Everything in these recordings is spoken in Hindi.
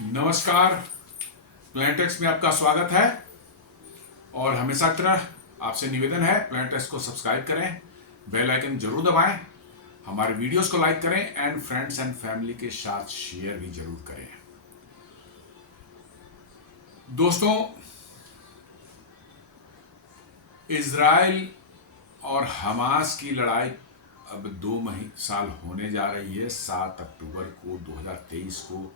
नमस्कार। प्लैनेटेक्स में आपका स्वागत है और हमेशा की तरह आपसे निवेदन है प्लैनेटेक्स को सब्सक्राइब करें, बेल आइकन जरूर दबाएं, हमारे वीडियोस को लाइक करें एंड फ्रेंड्स एंड फैमिली के साथ शेयर भी जरूर करें। दोस्तों, इजराइल और हमास की लड़ाई अब 2 साल होने जा रही है। 7 अक्टूबर को 2023 को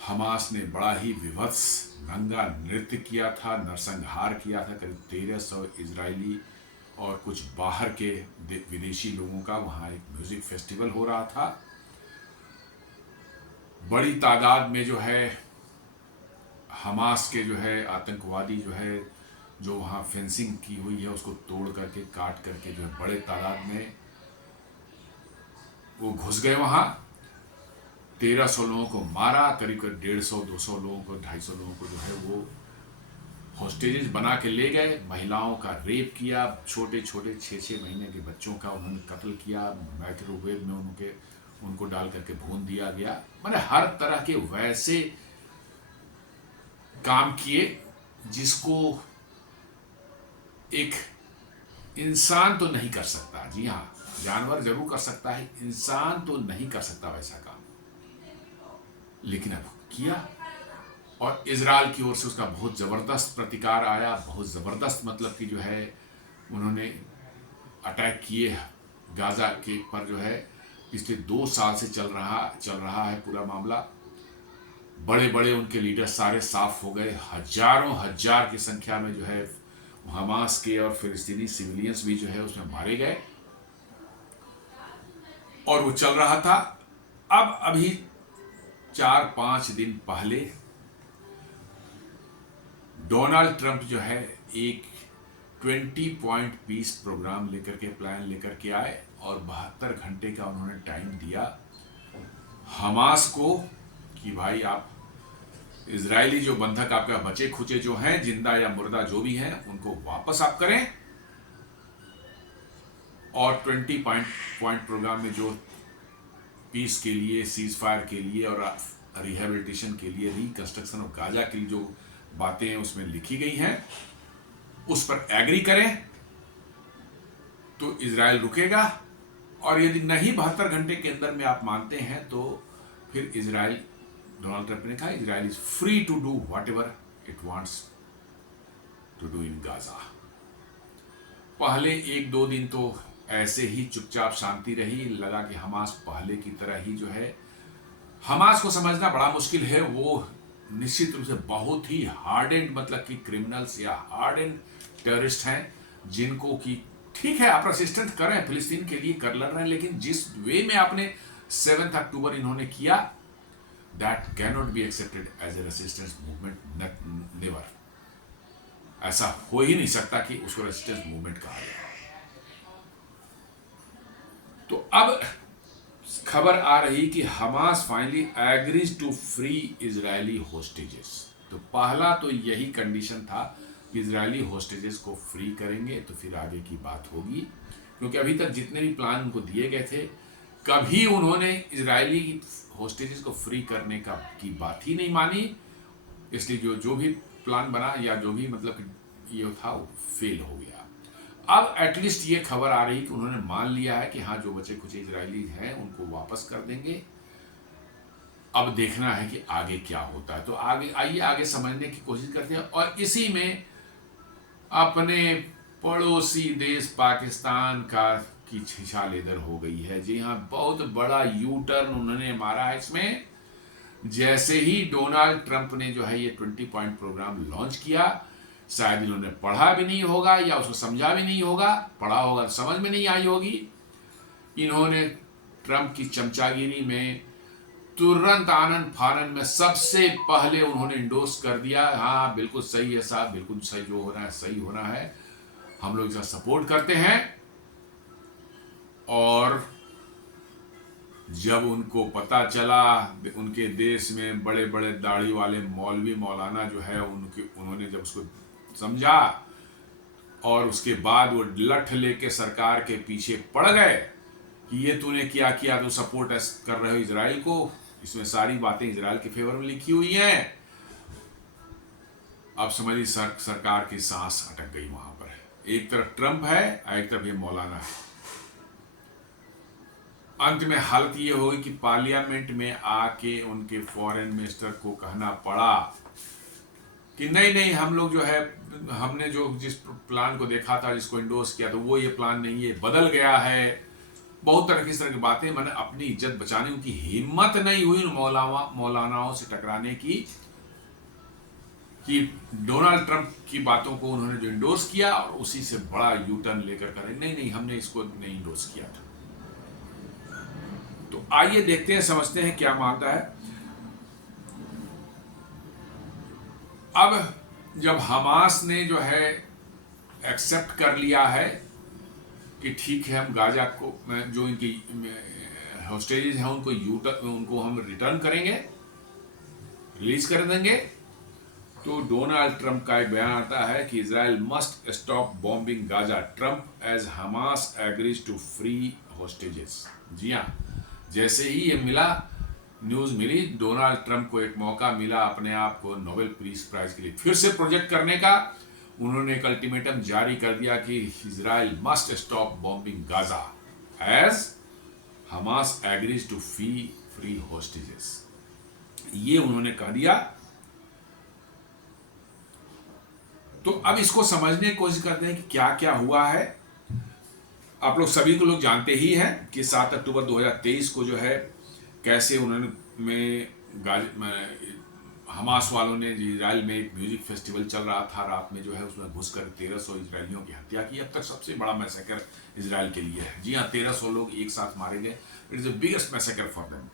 हमास ने बड़ा ही विभत्स नंगा नृत्य किया था, नरसंहार किया था। करीब 1300 इजरायली और कुछ बाहर के विदेशी लोगों का वहाँ एक म्यूजिक फेस्टिवल हो रहा था। बड़ी तादाद में जो है हमास के जो है आतंकवादी जो वहाँ फेंसिंग की हुई है उसको तोड़ करके काट करके जो है बड़े तादाद में वो घुस गए वहाँ। 1300 लोगों को मारा, करीब करीब 150-200 लोगों को 250 लोगों को जो है वो हॉस्टेजेस बना के ले गए। महिलाओं का रेप किया, छोटे छोटे 6-6 महीने के बच्चों का उन्होंने कत्ल किया, माइक्रोवेव में उनको डाल करके भून दिया गया। मैंने हर तरह के वैसे काम किए जिसको एक इंसान तो नहीं कर सकता। जी हाँ, जानवर जरूर कर सकता है, इंसान तो नहीं कर सकता वैसा काम, लेकिन अब किया। और इजराइल की ओर से उसका बहुत ज़बरदस्त प्रतिकार आया। बहुत ज़बरदस्त मतलब कि जो है उन्होंने अटैक किए गाज़ा के पर जो है पिछले 2 साल से चल रहा है पूरा मामला। बड़े बड़े उनके लीडर सारे साफ हो गए। हजारों हजार की संख्या में जो है हमास के और फिलिस्तीनी सिविलियंस भी जो है उसमें मारे गए और वो चल रहा था। अब अभी 4-5 दिन पहले डोनाल्ड ट्रंप जो है एक 20 पॉइंट पीस प्रोग्राम प्लान लेकर के आए और 72 घंटे का उन्होंने टाइम दिया हमास को कि भाई आप इजरायली जो बंधक आपका बचे खुचे जो हैं, जिंदा या मुर्दा जो भी हैं, उनको वापस आप करें। और 20 पॉइंट प्रोग्राम में जो पीस के लिए, सीज फायर के लिए और रिहेबिलिटेशन के लिए, रिकंस्ट्रक्शन ऑफ गाजा के लिए जो बातें उसमें लिखी गई हैं उस पर एग्री करें तो इजराइल रुकेगा। और यदि नहीं 72 घंटे के अंदर में आप मानते हैं तो फिर इजराइल, डोनाल्ड ट्रंप ने कहा, Israel is free to do whatever it wants to do in Gaza. पहले 1-2 दिन तो ऐसे ही चुपचाप शांति रही, लगा कि हमास पहले की तरह ही जो है। हमास को समझना बड़ा मुश्किल है, वो निश्चित रूप से बहुत ही हार्डेंड मतलब कि क्रिमिनल्स या हार्डेंड टेररिस्ट हैं, जिनको कि ठीक है आप रेसिस्टेंट करें, फिलिस्तीन के लिए कर लड़ रहे हैं, लेकिन जिस वे में आपने 7 अक्टूबर इन्होंने किया, that can not be accepted as a resistance movement, never. ऐसा हो ही नहीं सकता कि उसको रेसिस्टेंस मूवमेंट कहा जाए। तो अब खबर आ रही कि Hamas finally agrees to free Israeli hostages. तो पहला तो यही कंडीशन था कि इजरायली होस्टेजेस को फ्री करेंगे तो फिर आगे की बात होगी, क्योंकि अभी तक जितने भी प्लान उनको दिए गए थे कभी उन्होंने इजरायली होस्टेजेस को फ्री करने की बात ही नहीं मानी। इसलिए जो भी प्लान बना या जो भी मतलब ये था वो फेल हो गया। अब एटलीस्ट ये खबर आ रही कि उन्होंने मान लिया है कि हाँ, जो बचे कुछ इजरायली हैं उनको वापस कर देंगे। अब देखना है कि आगे क्या होता है। तो आगे समझने की कोशिश करते हैं। और इसी में अपने पड़ोसी देश पाकिस्तान की छिछाल इधर हो गई है। जी हाँ, बहुत बड़ा यू टर्न उन्होंने मारा है इसमें। जैसे ही डोनाल्ड ट्रंप ने जो है ये 20 पॉइंट प्रोग्राम लॉन्च किया, शायद इन्होंने पढ़ा भी नहीं होगा या उसको समझा भी नहीं होगा, पढ़ा होगा तो समझ में नहीं आई होगी। इन्होंने ट्रंप की चमचागिरी में तुरंत आनन फानन में सबसे पहले उन्होंने इंडोर्स कर दिया, हाँ बिल्कुल सही है साहब, बिल्कुल सही, जो हो रहा है सही होना है, हम लोग इसका सपोर्ट करते हैं। और जब उनको पता चला, उनके देश में बड़े बड़े दाढ़ी वाले मौलवी मौलाना जो है उन्होंने जब उसको समझा और उसके बाद वो लठ लेके सरकार के पीछे पड़ गए कि ये तूने क्या किया, तू सपोर्ट कर रहे हो इजराइल को, इसमें सारी बातें इजराइल के फेवर में लिखी हुई हैं। अब समझिए सरकार की सांस अटक गई वहां पर। एक तरफ ट्रंप है और एक तरफ ये मौलाना है। अंत में हालत ये होगी कि पार्लियामेंट में आके उनके फॉरेन मिनिस्टर को कहना पड़ा कि नहीं नहीं, हम लोग जो है, हमने जो जिस प्लान को देखा था, जिसको इंडोर्स किया था, वो ये प्लान नहीं है, बदल गया है। बहुत तरह की बातें। मैंने अपनी इज्जत बचाने, उनकी हिम्मत नहीं हुई उन मौलानाओं से टकराने की कि डोनाल्ड ट्रंप की बातों को उन्होंने जो इंडोर्स किया और उसी से बड़ा यू टर्न लेकर करें, नहीं नहीं, हमने इसको नहीं इंडोर्स किया था। तो आइए देखते हैं, समझते हैं क्या मानता है। अब जब हमास ने जो है एक्सेप्ट कर लिया है कि ठीक है, हम गाजा को, जो इनकी होस्टेजेस हैं उनको हम रिटर्न करेंगे, रिलीज कर देंगे, तो डोनाल्ड ट्रंप का एक बयान आता है कि Israel must stop bombing Gaza, Trump as Hamas agrees to free hostages. जी हाँ, जैसे ही ये न्यूज मिली, डोनाल्ड ट्रंप को एक मौका मिला अपने आप को नोबेल पीस प्राइज के लिए फिर से प्रोजेक्ट करने का। उन्होंने एक अल्टीमेटम जारी कर दिया कि Israel must stop bombing Gaza as Hamas agrees to free hostages. ये उन्होंने कह दिया। तो अब इसको समझने की कोशिश करते हैं कि क्या क्या हुआ है। आप लोग सभी को लोग जानते ही हैं कि 7 अक्टूबर 2023 को जो है कैसे उन्होंने हमास वालों ने इजराइल में एक म्यूजिक फेस्टिवल चल रहा था, रात में जो है उसमें घुसकर 1300 इजरायलियों की हत्या की। अब तक सबसे बड़ा मैसेकर इजराइल के लिए है। जी हाँ, 1300 लोग एक साथ मारे गए। It is the biggest massacre for them.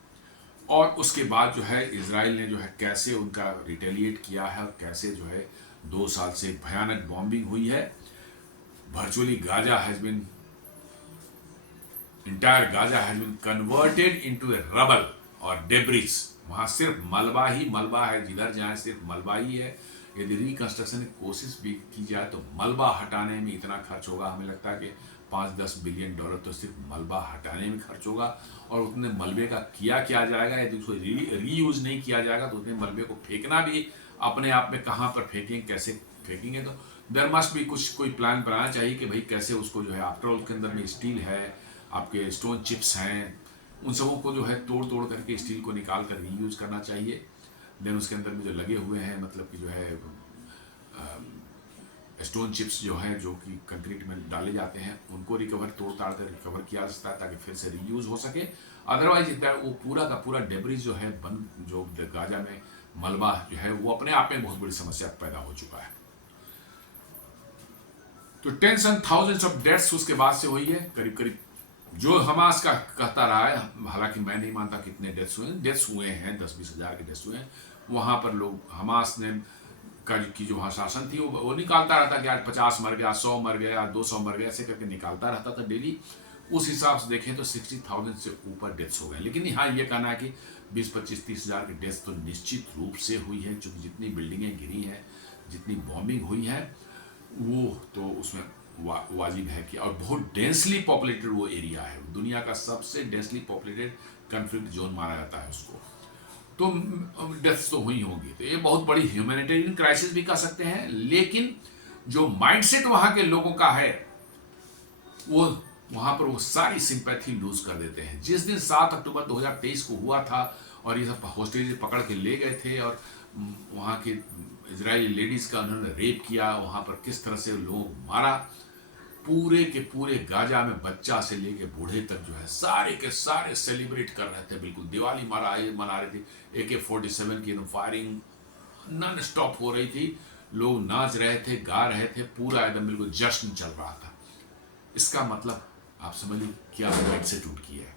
और उसके बाद जो है इजराइल ने जो है कैसे उनका रिटेलिएट किया है और कैसे जो है 2 साल से भयानक बॉम्बिंग हुई है। Virtually Gaza has been entire Gaza has been converted into a rubble और डेब्रिस। वहाँ सिर्फ मलबा ही मलबा है, जिधर जाए सिर्फ मलबा ही है। यदि रिकंस्ट्रक्शन की कोशिश भी की जाए तो मलबा हटाने में इतना खर्च होगा, हमें लगता है कि 5-10 बिलियन डॉलर तो सिर्फ मलबा हटाने में खर्च होगा। और उतने मलबे का किया जाएगा, यदि उसको रीयूज नहीं किया जाएगा तो उतने मलबे को फेंकना भी अपने आप में कहाँ पर फेंकेंगे, कैसे फेंकेंगे। तो देयर मस्ट भी कोई प्लान बनाना चाहिए कि भाई कैसे उसको जो है, आफ्टर ऑल के अंदर में स्टील है, आपके स्टोन चिप्स हैं, उन सबों को जो है तोड़ करके स्टील को निकाल कर रीयूज करना चाहिए। देन उसके अंदर में जो लगे हुए हैं, मतलब कि जो है स्टोन चिप्स जो हैं, जो कि कंक्रीट में डाले जाते हैं, उनको तोड़ ताड़ कर रिकवर किया जा सकता है ताकि फिर से रीयूज हो सके। अदरवाइज वो पूरा का पूरा डेब्रिस जो है जो गाजा में मलबा जो है, वो अपने आप में बहुत बड़ी समस्या पैदा हो चुका है। तो tens and thousands of deaths उसके बाद से हुई है, करीब करीब जो हमास का कहता रहा है। हालांकि मैं नहीं मानता कितने डेथ्स हुए हैं, 10-20 हज़ार के डेथ्स हुए हैं। वहाँ पर लोग हमास ने की जो वहाँ शासन थी वो निकालता रहता कि आज 50 मर गया, 100 मर गया, 200 मर गया, ऐसे करके निकालता रहता था डेली। उस हिसाब से देखें तो 60,000 से ऊपर डेथ्स हो गए। लेकिन हाँ, ये कहना है कि 20-25-30 हज़ार की डेथ्स तो निश्चित रूप से हुई है, क्योंकि जितनी बिल्डिंगें गिरी हैं, जितनी बॉम्बिंग हुई है, वो तो उसमें वाजिब है कि, और बहुत डेंसली पॉपुलेटेड वो एरिया है, दुनिया का सबसे डेंसली पॉपुलेटेड कन्फ्लिक्ट जोन माना जाता है उसको। तो डेथ्स तो हुई होंगी। तो ये बहुत बड़ी ह्यूमैनिटेरियन क्राइसिस भी कह सकते हैं। लेकिन जो माइंडसेट वहाँ के लोगों का है, वो वहाँ पर वो सारी सिंपैथी लूज कर देते हैं। जिस दिन 7 अक्टूबर 2023 को हुआ था और ये सब होस्टेज पकड़ के ले गए थे और वहाँ के इजरायली लेडीज़ का उन्होंने रेप किया, वहाँ पर किस तरह से लोग मारा, पूरे के पूरे गाजा में बच्चा से लेके बूढ़े तक जो है सारे के सारे सेलिब्रेट कर रहे थे। बिल्कुल दिवाली मना रहे थे। AK-47 की फायरिंग नॉन स्टॉप हो रही थी, लोग नाच रहे थे, गा रहे थे, पूरा एकदम बिल्कुल जश्न चल रहा था। इसका मतलब आप समझिए क्या माइंडसेट टूट की है।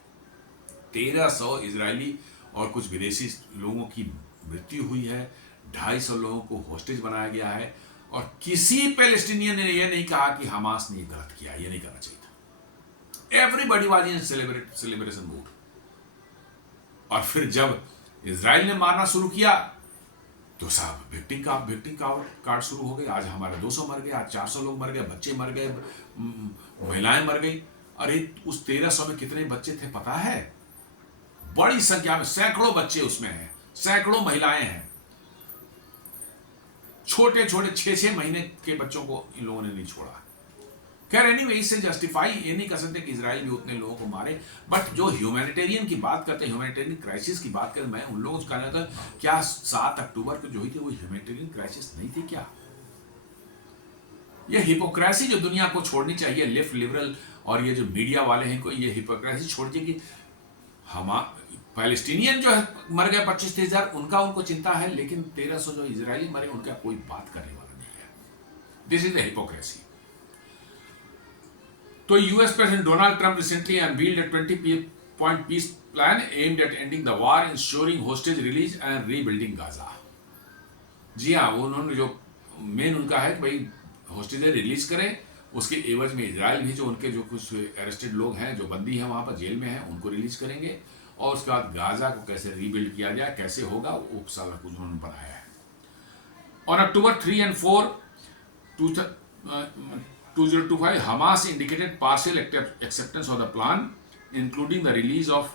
1300 इजरायली और कुछ विदेशी लोगों की मृत्यु हुई है, 250 लोगों को होस्टेज बनाया गया है, और किसी पैलेस्टीनियन ने यह नहीं कहा कि हमास ने गलत किया, यह नहीं करना चाहिए था। Everybody was in celebration mood. और फिर जब इजराइल ने मारना शुरू किया तो साहब विक्टिम कार्ड शुरू हो गए। आज हमारे 200 मर गए, आज 400 लोग मर गए, बच्चे मर गए, महिलाएं मर गई। अरे उस 1300 में कितने बच्चे थे पता है? बड़ी संख्या में, सैकड़ों बच्चे उसमें हैं, सैकड़ों महिलाएं हैं, छोटे छोटे 6-6 महीने के बच्चों को इन लोगों ने नहीं छोड़ा। खैर एनीवे, इससे जस्टिफाई ये नहीं कर सकते कि इजराइल भी उतने लोगों को मारे, बट जो ह्यूमैनिटेरियन की बात करते हैं, ह्यूमैनिटेरियन क्राइसिस की बात करते, मैं उन लोगों से कहना था, क्या 7 अक्टूबर को जो हुई थी वो ह्यूमैनिटेरियन क्राइसिस नहीं थी क्या? ये हिपोक्रेसी जो दुनिया को छोड़नी चाहिए, लेफ्ट लिबरल और ये जो मीडिया वाले हैं, को ये हिपोक्रेसी छोड़ दीजिए कि हम पैलेस्टीनियन जो है मर गए 25-30 हजार, उनको चिंता है, लेकिन 1300 जो इजरायली मरे उनका कोई बात करने वाला नहीं है। This is the hypocrisy. तो US president Donald Trump recently unveiled a 20-point peace plan aimed at ending the war, ensuring hostage release and rebuilding Gaza। जी हाँ, उन्होंने जो मेन उनका है कि भाई हॉस्टेज रिलीज करें, उसके एवज में इजराइल भी जो उनके जो कुछ अरेस्टेड लोग हैं, जो बंदी हैं वहाँ पर जेल में हैं, उनको रिलीज करेंगे, और उसके बाद गाजा को कैसे रीबिल्ड किया जाए, कैसे होगा, वो सारा कुछ उन्होंने बनाया है। On October 3 and 4, 2025, Hamas indicated partial acceptance of the plan, including the release of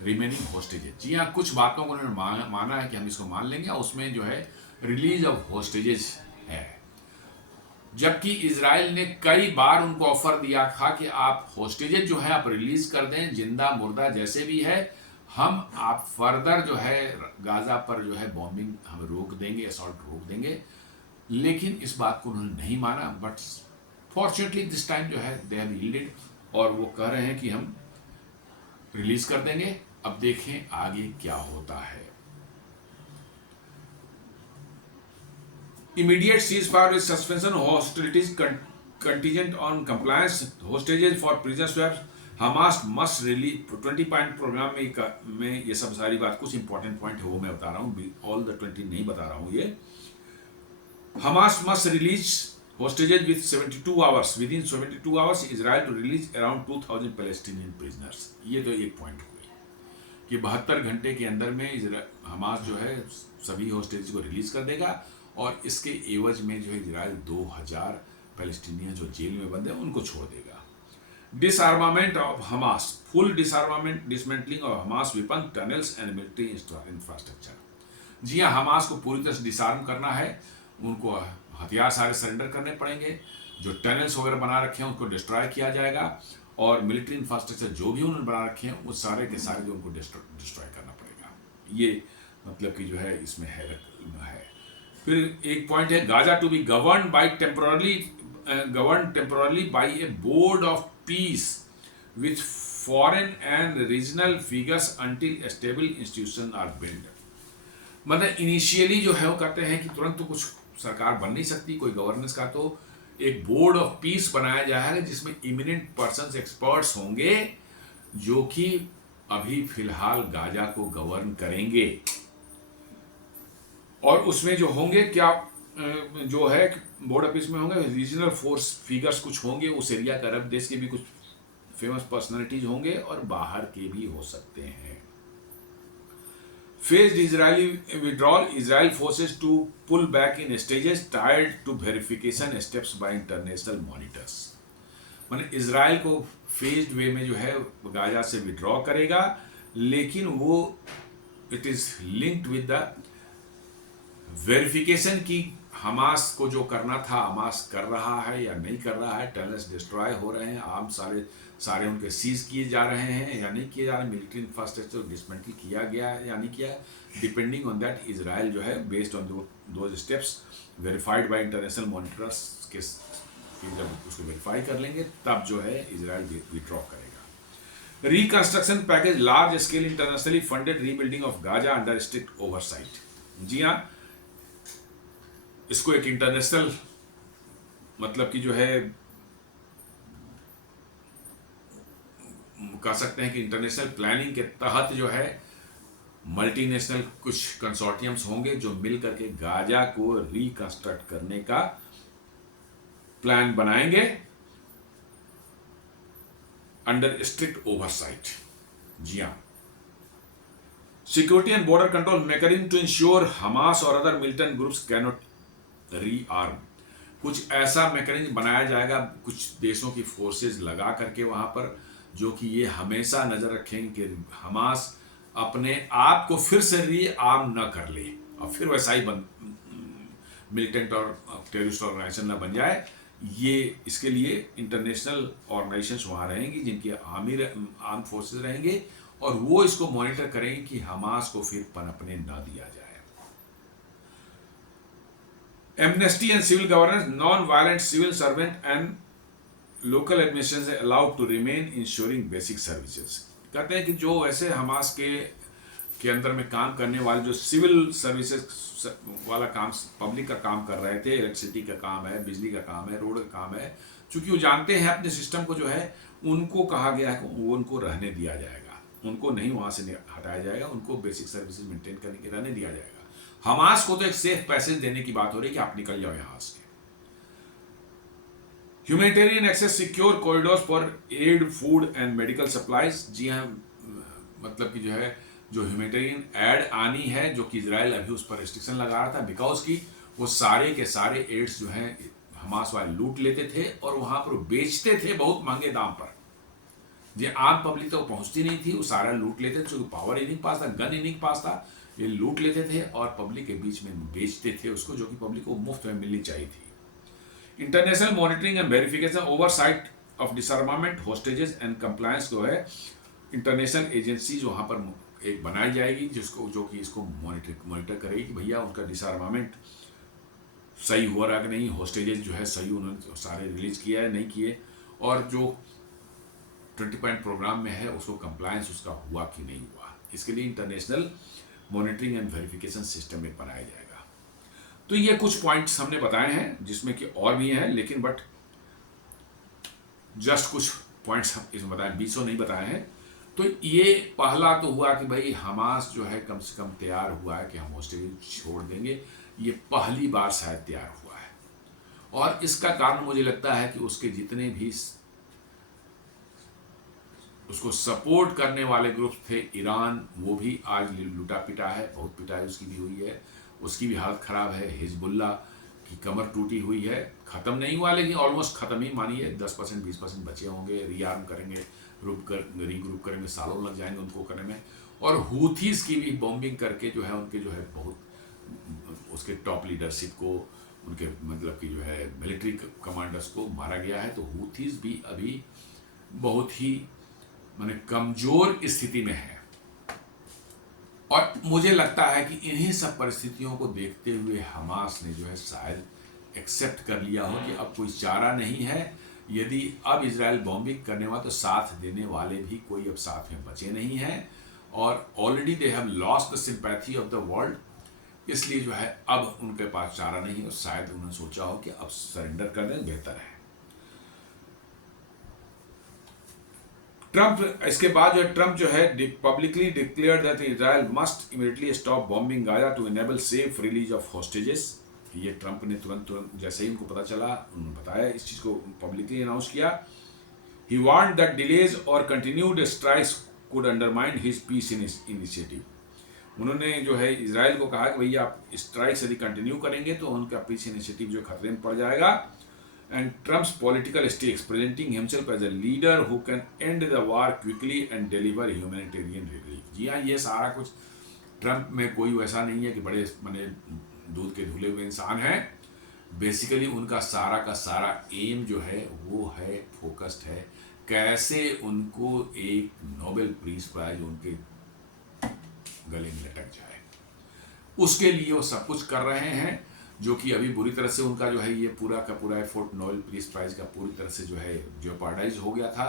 remaining hostages। जी हाँ, कुछ बातों को उन्होंने माना है कि हम इसको मान लेंगे, उसमें जो है रिलीज ऑफ होस्टेजेस है। जबकि इजराइल ने कई बार उनको ऑफर दिया था कि आप होस्टेजेस जो है आप रिलीज कर दें, जिंदा मुर्दा जैसे भी है, हम आप फर्दर जो है गाजा पर जो है बॉम्बिंग हम रोक देंगे, असॉल्ट रोक देंगे, लेकिन इस बात को उन्होंने नहीं माना। बट फॉर्चुनेटली दिस टाइम जो है दे हैव यील्डेड, और वो कह रहे हैं कि हम रिलीज कर देंगे। अब देखें आगे क्या होता है। Immediate ceasefire with suspension of hostilities contingent on compliance hostages for prisoner swaps। Hamas must release 20-point programme में ये सब सारी बात, कुछ इंपॉर्टेंट पॉइंट है वो मैं बता रहा हूँ, ऑल द 20 नहीं बता रहा हूँ। ये Hamas must release hostages with 72 hours, within 72 hours Israel to release around 2000 Palestinian prisoners। ये तो एक पॉइंट हुई कि 72 घंटे के अंदर में हमास जो है सभी होस्टेज को रिलीज कर देगा, और इसके एवज में जो है इजराइल 2000 पैलेस्टीनियन जो जेल में बंद है उनको छोड़ देगा। Disarmament of Hamas, full disarmament, dismantling of Hamas weapon, tunnels and military infrastructure. जी हाँ, हमास को पूरी तरह से डिसआर्म करना है, उनको हथियार सारे सरेंडर करने पड़ेंगे, जो टनल्स वगैरह बना रखे हैं उनको डिस्ट्रॉय किया जाएगा, और मिलिट्री इंफ्रास्ट्रक्चर जो भी उन्होंने बना रखे हैं वो सारे के सारे जो उनको डिस्ट्रॉय करना पड़ेगा। ये मतलब कि जो है इसमें है। फिर एक पॉइंट है, Gaza to be govern temporarily by a board of peace with foreign and regional figures until stable institution are build. मतलब इनिशियली जो है वो कहते हैं कि तुरंत तो कुछ सरकार बन नहीं सकती कोई गवर्नेंस का, तो एक बोर्ड ऑफ पीस बनाया जाएगा जिसमें इमिनेंट पर्सन्स, एक्सपर्ट्स होंगे जो कि अभी फिलहाल गाजा को गवर्न करेंगे, और उसमें जो होंगे क्या जो है बोर्ड ऑफ पीस में होंगे रीजनल फोर्स फिगर्स कुछ होंगे, उस एरिया के अरब देश के भी कुछ फेमस पर्सनालिटीज होंगे, और बाहर के भी हो सकते हैं। Faced Israeli withdrawal, Israel forces to pull back in stages tied to verification steps by international monitors। माने इजराइल को फेज्ड वे में जो है गाजा से विड्रॉ करेगा, लेकिन वो it is linked with the verification की हमास को जो करना था हमास कर रहा है या नहीं कर रहा है, टनल्स डिस्ट्रॉय हो रहे हैं, आम सारे उनके सीज किए जा रहे हैं या नहीं किए जा रहे, मिलिट्री इंफ्रास्ट्रक्चर डिसमेंटल किया गया या नहीं किया, डिपेंडिंग ऑन दैट इजराइल जो है based on those steps verified by international monitors के जब उसको वेरीफाई कर लेंगे तब जो है इजराइल विड्रॉ करेगा। Reconstruction package, large scale internationally funded rebuilding of Gaza under strict oversight. जी हाँ, इसको एक इंटरनेशनल मतलब कि जो है कह सकते हैं कि इंटरनेशनल प्लानिंग के तहत जो है मल्टीनेशनल कुछ कंसोर्टियम्स होंगे जो मिल करके गाजा को रिकंस्ट्रक्ट करने का प्लान बनाएंगे अंडर स्ट्रिक्ट ओवरसाइट। जी हाँ, security and border control mechanism to ensure Hamas और other militant groups can not rearm. कुछ ऐसा मैकेनिज्म बनाया जाएगा कुछ देशों की फोर्सेस लगा करके वहां पर, जो कि ये हमेशा नजर रखेंगे कि हमास अपने आप को फिर से रीआर्म न कर ले और फिर वैसा ही मिलिटेंट और टेररिस्ट ऑर्गेनाइजेशन न बन जाए। ये इसके लिए इंटरनेशनल ऑर्गेनाइजेशंस वहाँ रहेंगी जिनकी आर्म फोर्सेस रहेंगे और वो इसको मॉनिटर करेंगे कि हमास को फिर पनपने न दिया जाए। Amnesty and civil governance, non violent civil servant and local administration allowed to remain ensuring basic services. कहते हैं कि जो ऐसे हमास के अंदर में काम करने वाले जो सिविल सर्विसेज वाला काम, पब्लिक का काम कर रहे थे, इलेक्ट्रिसिटी का काम है, बिजली का काम है, रोड का काम है, चूंकि वो जानते हैं अपने सिस्टम को जो है, उनको कहा गया है कि वो उनको रहने दिया जाएगा, उनको नहीं वहां से हटाया जाएगा, उनको बेसिक सर्विसेज मेंटेन करने के रहने दिया जाएगा। हमास को तो एक सेफ पैसेज देने की बात हो रही है कि आप निकल जाओ यहां से। Humanitarian access, secure corridors for aid, food and medical supplies. जी हाँ, मतलब कि जो है जो ह्यूमैनिटेरियन एड आनी है, जो कि इजराइल अभी उस पर रिस्ट्रिक्शन लगा रहा था बिकॉज की वो सारे के सारे एड्स जो हैं हमास वाले लूट लेते थे और वहां पर बेचते थे बहुत महंगे दाम पर। जो आम पब्लिक तो पहुंचती नहीं थी, वो सारा लूट लेते थे, क्योंकि पावर ही नहीं पास था, गन ही नहीं पास था, ये लूट लेते थे और पब्लिक के बीच में बेचते थे उसको, जो कि पब्लिक को मुफ्त में मिलनी चाहिए थी। International monitoring and verification, oversight of डिसआर्मामेंट, hostages and compliance जो है इंटरनेशनल एजेंसी वहां पर एक बनाई जाएगी जिसको जो कि इसको मॉनिटर करेगी कि भैया उनका डिसआर्मामेंट सही हुआ रहा कि नहीं, होस्टेजेस जो है सही उन्होंने सारे रिलीज किया है नहीं किए, और जो 20 पॉइंट प्रोग्राम में है उसको कंप्लायंस उसका हुआ कि नहीं हुआ। इसके लिए international monitoring and verification system एक बनाया जाएगा। तो ये कुछ पॉइंट्स हमने बताए हैं जिसमें कि और भी हैं, लेकिन बट जस्ट कुछ पॉइंट्स हम इसमें बताए, 20 नहीं बताए हैं। तो ये पहला तो हुआ कि भाई हमास जो है कम से कम तैयार हुआ है कि हम होस्टेज छोड़ देंगे, ये पहली बार शायद तैयार हुआ है। और इसका कारण मुझे लगता है कि उसके जितने भी उसको सपोर्ट करने वाले ग्रुप थे, ईरान, वो भी आज लुटा पिटा है, बहुत पिटाई उसकी भी हुई है, उसकी भी हालत खराब है। हिजबुल्ला की कमर टूटी हुई है, खत्म नहीं हुआ लेकिन ऑलमोस्ट खत्म ही मानिए, 10% 20% बचे होंगे, रीआर्म करेंगे, रीग्रुप करेंगे, सालों लग जाएंगे उनको करने में। और हूथीज की भी बॉम्बिंग करके जो है उनके जो है बहुत उसके टॉप लीडरशिप को, उनके मतलब कि जो है मिलिट्री कमांडर्स को मारा गया है। तो हूथीज भी अभी बहुत ही माने कमजोर स्थिति में है। और मुझे लगता है कि इन्हीं सब परिस्थितियों को देखते हुए हमास ने जो है शायद एक्सेप्ट कर लिया हो कि अब कोई चारा नहीं है, यदि अब इजराइल बॉम्बिंग करने वाला तो साथ देने वाले भी कोई अब साथ में बचे नहीं हैं, और already they have lost the sympathy of the world, इसलिए जो है अब उनके पास चारा नहीं है। शायद उन्होंने सोचा हो कि अब सरेंडर कर दें बेहतर है। ट्रंप, इसके बाद जो ट्रंप जो है publicly declared that Israel must immediately stop bombing Gaza to enable safe release of hostages. ये ट्रंप ने तुरंत जैसे ही उनको पता चला उन्होंने बताया, इस चीज को पब्लिकली अनाउंस किया। ही वार्न्ड दैट डिलेज और continued strikes could undermine his piece initiative. उन्होंने जो है इजराइल को कहा कि भैया आप स्ट्राइक्स यदि कंटिन्यू करेंगे तो उनका पीस इनिशिएटिव जो खतरे में पड़ जाएगा। And Trump's political stakes, presenting himself as a leader who can end the war quickly and deliver humanitarian relief। जी हाँ, ये सारा कुछ ट्रंप में कोई वैसा नहीं है कि बड़े माने दूध के धुले हुए इंसान हैं। बेसिकली उनका सारा का सारा एम जो है वो है फोकस्ड है कैसे उनको एक नोबेल पीस प्राइज उनके गले में लटक जाए, उसके लिए वो सब कुछ कर रहे हैं, जो कि अभी बुरी तरह से उनका जो है ये पूरा का पूरा एफर्ट नोबेल पीस प्राइज का पूरी तरह से जो है जेओपार्डाइज हो गया था।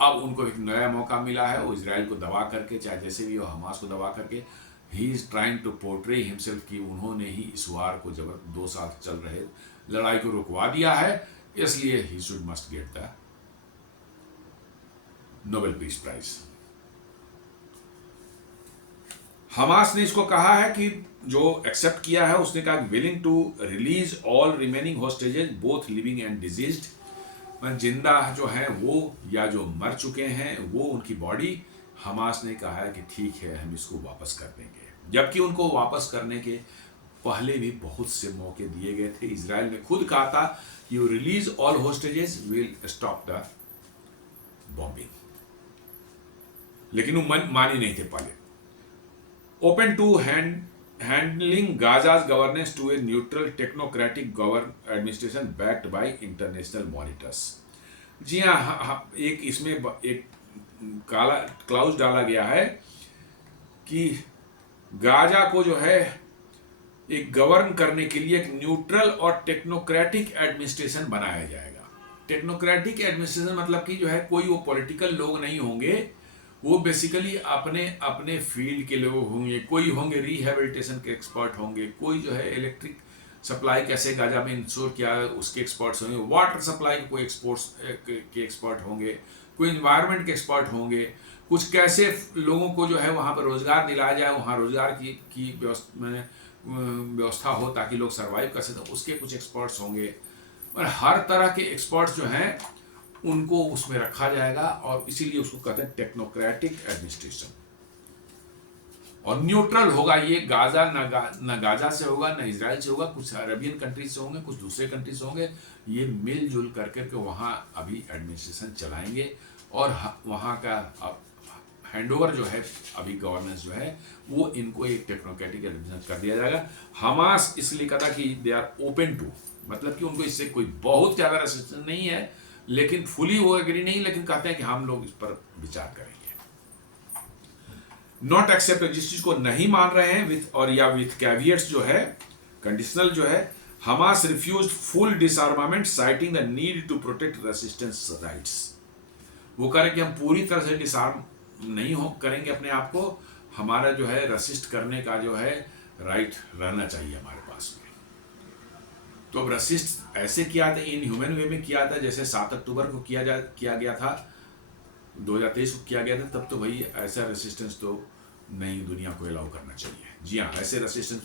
अब उनको एक नया मौका मिला है, वो इजराइल को दबा करके, चाहे जैसे भी हो हमास को दबा करके, he is trying to portray himself कि उन्होंने ही इस वार को जब 2 साल चल रहे लड़ाई को रुकवा दिया है, इसलिए he should must get the Nobel peace prize. Hamas ने इसको कहा है कि जो एक्सेप्ट किया है उसने कहा willing to release all remaining hostages both living and deceased, जिंदा जो हैं वो या जो मर चुके हैं वो उनकी बॉडी, हमास ने कहा है कि ठीक है हम इसको वापस कर देंगे। जबकि उनको वापस करने के पहले भी बहुत से मौके दिए गए थे। इजराइल ने खुद कहा था you release all hostages will stop the bombing, लेकिन वो मानी नहीं थे पहले। open to handling Gaza's governance to a neutral technocratic administration backed by international monitors। जी हाँ, एक इसमें एक काला क्लाउज डाला गया है कि गाजा को जो है एक गवर्न करने के लिए एक न्यूट्रल और टेक्नोक्रेटिक एडमिनिस्ट्रेशन बनाया जाएगा। टेक्नोक्रेटिक एडमिनिस्ट्रेशन मतलब कि जो है कोई वो पॉलिटिकल लोग नहीं होंगे, वो बेसिकली अपने अपने फील्ड के लोग होंगे। कोई होंगे रिहेबिलिटेशन के एक्सपर्ट होंगे, कोई जो है इलेक्ट्रिक सप्लाई कैसे गाजा में इंश्योर किया है उसके एक्सपर्ट्स होंगे, वाटर सप्लाई के कोई एक्सपोर्ट्स के एक्सपर्ट होंगे, कोई इन्वायरमेंट के एक्सपर्ट होंगे, कुछ कैसे लोगों को जो है वहाँ पर रोजगार दिलाया जाए, वहाँ रोजगार की व्यवस्था हो ताकि लोग सर्वाइव कर सकें, उसके कुछ एक्सपर्ट्स होंगे। और हर तरह के एक्सपर्ट्स जो हैं उनको उसमें रखा जाएगा और इसीलिए उसको कहते हैं टेक्नोक्रेटिक एडमिनिस्ट्रेशन। और न्यूट्रल होगा ये, गाजा न गाजा से होगा न इजराइल से होगा, कुछ अरबियन कंट्रीज से होंगे, कुछ दूसरे कंट्रीज से होंगे। ये मिलजुल करके वहाँ अभी एडमिनिस्ट्रेशन चलाएंगे और वहाँ का हैंडओवर जो है अभी गवर्नेंस जो है वो इनको एक टेक्नोक्रेटिक एडमिनिस्ट्रेशन कर दिया जाएगा। हमास इसलिए कहता कि दे आर ओपन टू, मतलब कि उनको इससे कोई बहुत ज़्यादा रेस्ट्रिक्शन नहीं है, लेकिन फुली वो एग्री नहीं, लेकिन कहते हैं कि हम लोग इस पर विचार करेंगे। नॉट एक्सेप्ट, जिस चीज को नहीं मान रहे हैं विथ और या विथ कैवियट्स जो है, कंडीशनल जो है, Hamas refuse full disarmament citing the need to protect resistance rights. वो कह रहे कि हम पूरी तरह से डिसआर्म नहीं करेंगे अपने आप को, हमारा जो है रेसिस्ट करने का जो है राइट रहना चाहिए हमारे पास में। तो अब रेसिस्ट ऐसे किया था, इन ह्यूमन वे में किया था, जैसे 7 अक्टूबर को किया गया था, 2023 को किया गया था। तब तो भाई ऐसा रेसिस्टेंस तो नहीं दुनिया को अलाउ करना चाहिए। जी हाँ, ऐसे रेसिस्टेंस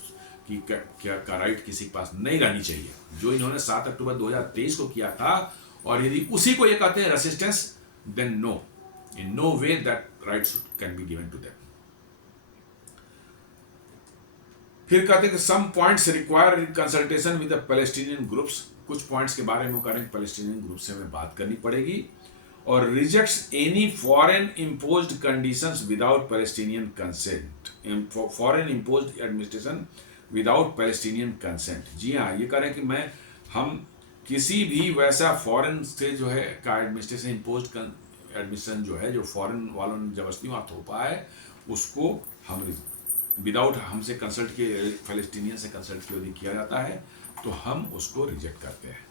की का राइट किसी के पास नहीं रहनी चाहिए जो इन्होंने 7 अक्टूबर 2023 को किया था। और यदि उसी को ये कहते हैं resistance, then no, in no way that rights can be given to them. फिर कहते हैं कि some points require consultation with the Palestinian groups, कुछ पॉइंट्स के बारे में करें पैलेस्टीनियन ग्रुप से हमें बात करनी पड़ेगी। और rejects any foreign imposed conditions without Palestinian consent, foreign imposed administration without Palestinian consent. जी हाँ, ये कह रहे हैं कि हम किसी भी वैसा फॉरेन से जो है का एडमिनिस्ट्रेशन इम्पोज्ड एडमिनिस्ट्रेशन जो है, जो फॉरेन वालों ने जबरदस्ती वहाँ थोपा है, उसको हम विदाउट हमसे कंसल्ट किए, पैलेस्टीनियन से कंसल्ट किए यदि किया जाता है तो हम उसको रिजेक्ट करते हैं।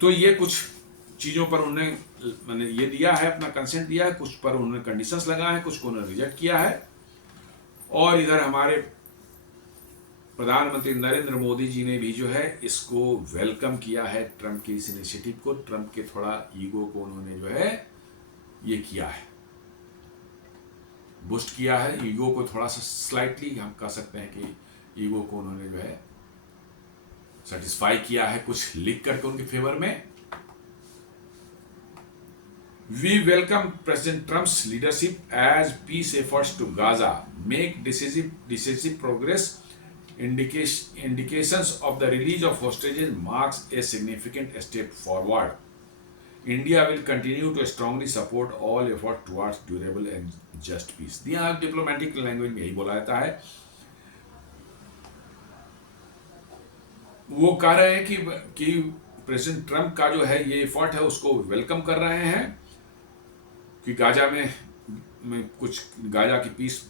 तो ये कुछ चीज़ों पर उन्होंने ये दिया है, अपना कंसेंट दिया है, कुछ पर उन्होंने कंडीशंस लगाए हैं, कुछ को उन्होंने रिजेक्ट किया है। और इधर हमारे प्रधानमंत्री नरेंद्र मोदी जी ने भी जो है इसको वेलकम किया है, ट्रंप के इस इनिशिएटिव को। ट्रंप के थोड़ा ईगो को उन्होंने जो है ये किया है, बूस्ट किया है, ईगो को थोड़ा सा स्लाइटली हम कह सकते हैं कि ईगो को उन्होंने जो है सेटिस्फाई किया है कुछ लिख करके उनके फेवर में। We welcome president Trump's leadership as peace efforts to Gaza make decisive progress. Indications of the release of hostages marks a significant step forward. India will continue to strongly support all efforts towards durable and just peace. यहाँ डिप्लोमेटिक लैंग्वेज में यही बोला जाता है। वो कह रहे हैं कि प्रेसिडेंट ट्रंप का जो है ये एफर्ट है उसको वेलकम कर रहे हैं कि गाजा में कुछ गाजा की पीस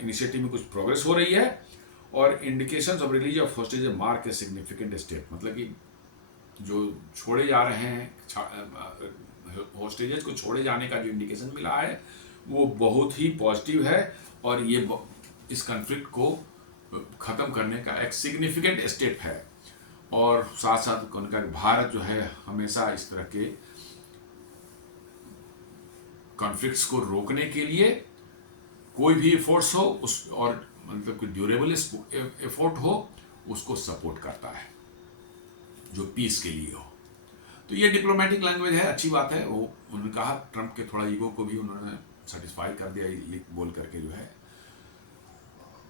इनिशिएटिव में कुछ प्रोग्रेस हो रही है। और indications of release of hostage mark a significant step, मतलब कि जो छोड़े जा रहे हैं होस्टेजेस को छोड़े जाने का जो इंडिकेशन मिला है वो बहुत ही पॉजिटिव है और ये इस कॉन्फ्लिक्ट को ख़त्म करने का एक सिग्निफिकेंट स्टेप है। और साथ साथ उनका भारत जो है हमेशा इस तरह के कॉन्फ्लिक्ट्स को रोकने के लिए कोई भी एफर्ट्स हो उस और मतलब कि ड्यूरेबल एफर्ट हो उसको सपोर्ट करता है जो पीस के लिए हो। तो ये डिप्लोमेटिक लैंग्वेज है, अच्छी बात है। वो उन्होंने कहा ट्रंप के थोड़ा ईगो को भी उन्होंने सेटिस्फाई कर दिया लिख बोल करके जो है।